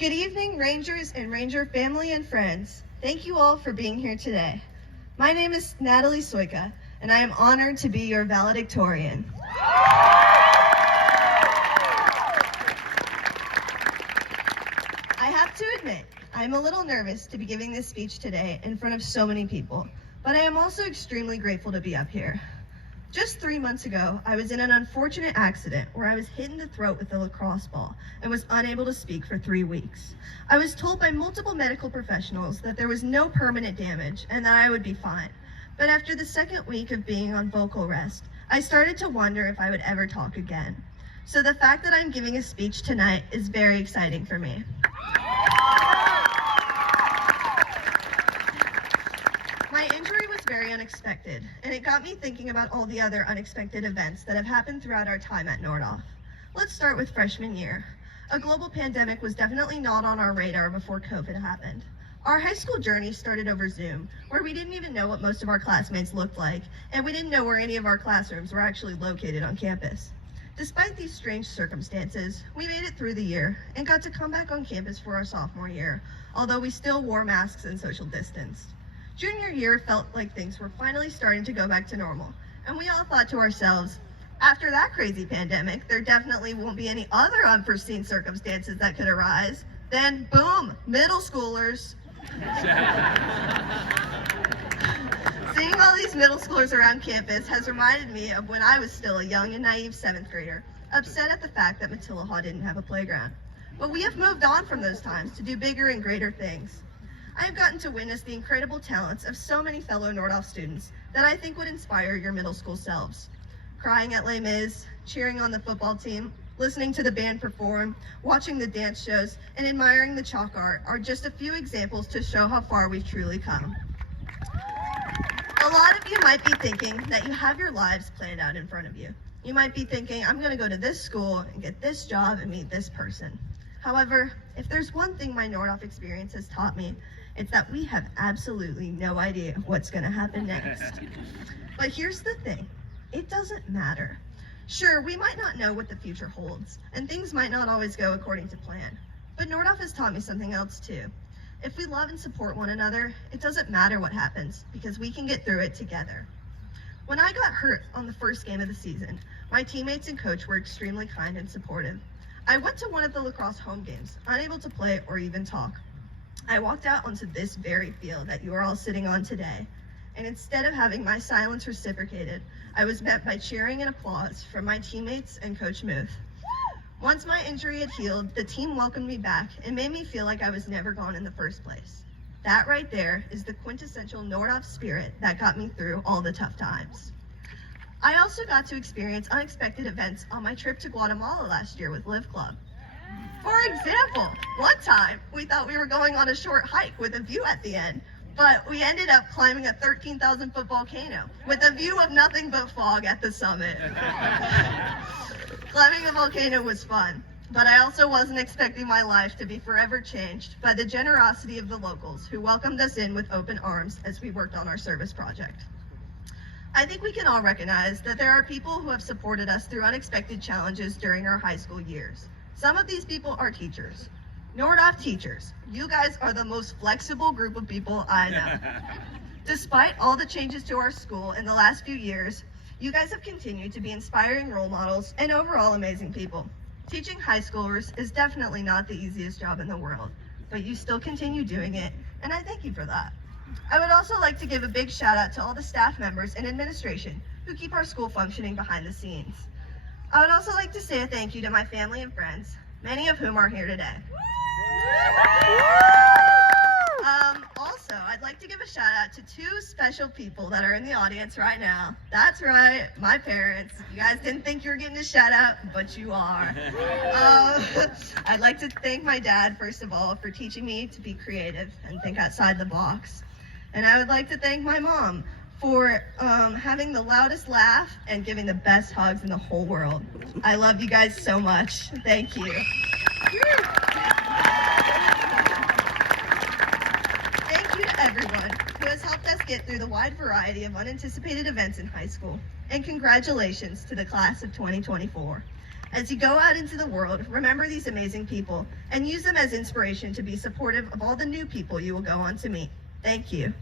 Good evening, Rangers and Ranger family and friends. Thank you all for being here today. My name is Natalie Soika, and I am honored to be your valedictorian. I have to admit, I'm a little nervous to be giving this speech today in front of so many people, but I am also extremely grateful to be up here. Just 3 months ago, I was in an unfortunate accident where I was hit in the throat with a lacrosse ball and was unable to speak for 3 weeks. I was told by multiple medical professionals that there was no permanent damage and that I would be fine. But after the second week of being on vocal rest, I started to wonder if I would ever talk again. So the fact that I'm giving a speech tonight is very exciting for me. My injury was very unexpected, and it got me thinking about all the other unexpected events that have happened throughout our time at Nordhoff. Let's start with freshman year. A global pandemic was definitely not on our radar before COVID happened. Our high school journey started over Zoom, where we didn't even know what most of our classmates looked like, and we didn't know where any of our classrooms were actually located on campus. Despite these strange circumstances, we made it through the year and got to come back on campus for our sophomore year, although we still wore masks and social distanced. Junior year felt like things were finally starting to go back to normal, and we all thought to ourselves, after that crazy pandemic, there definitely won't be any other unforeseen circumstances that could arise. Then, boom, middle schoolers. Seeing all these middle schoolers around campus has reminded me of when I was still a young and naive 7th grader, upset at the fact that Matilahaw didn't have a playground. But we have moved on from those times to do bigger and greater things. I have gotten to witness the incredible talents of so many fellow Nordhoff students that I think would inspire your middle school selves. Crying at Les Mis, cheering on the football team, listening to the band perform, watching the dance shows, and admiring the chalk art are just a few examples to show how far we've truly come. A lot of you might be thinking that you have your lives planned out in front of you. You might be thinking, I'm going to go to this school and get this job and meet this person. However, if there's one thing my Nordhoff experience has taught me, it's that we have absolutely no idea what's going to happen next. But here's the thing, it doesn't matter. Sure, we might not know what the future holds, and things might not always go according to plan. But Nordhoff has taught me something else too. If we love and support one another, it doesn't matter what happens, because we can get through it together. When I got hurt on the first game of the season, my teammates and coach were extremely kind and supportive. I went to one of the lacrosse home games, unable to play or even talk. I walked out onto this very field that you are all sitting on today, and instead of having my silence reciprocated, I was met by cheering and applause from my teammates and Coach Muth. Once my injury had healed, the team welcomed me back and made me feel like I was never gone in the first place. That right there is the quintessential Nordhoff spirit that got me through all the tough times. I also got to experience unexpected events on my trip to Guatemala last year with Live Club. For example, one time we thought we were going on a short hike with a view at the end, but we ended up climbing a 13,000-foot volcano with a view of nothing but fog at the summit. Climbing a volcano was fun, but I also wasn't expecting my life to be forever changed by the generosity of the locals who welcomed us in with open arms as we worked on our service project. I think we can all recognize that there are people who have supported us through unexpected challenges during our high school years. Some of these people are teachers. Nordhoff teachers, you guys are the most flexible group of people I know. Despite all the changes to our school in the last few years, you guys have continued to be inspiring role models and overall amazing people. Teaching high schoolers is definitely not the easiest job in the world, but you still continue doing it, and I thank you for that. I would also like to give a big shout out to all the staff members and administration who keep our school functioning behind the scenes. I would also like to say a thank you to my family and friends, many of whom are here today. Also, I'd like to give a shout out to 2 special people that are in the audience right now. That's right, my parents. You guys didn't think you were getting a shout out, but you are. I'd like to thank my dad, first of all, for teaching me to be creative and think outside the box. And I would like to thank my mom for having the loudest laugh and giving the best hugs in the whole world. I love you guys so much. Thank you. Thank you to everyone who has helped us get through the wide variety of unanticipated events in high school. And congratulations to the class of 2024. As you go out into the world, remember these amazing people and use them as inspiration to be supportive of all the new people you will go on to meet. Thank you.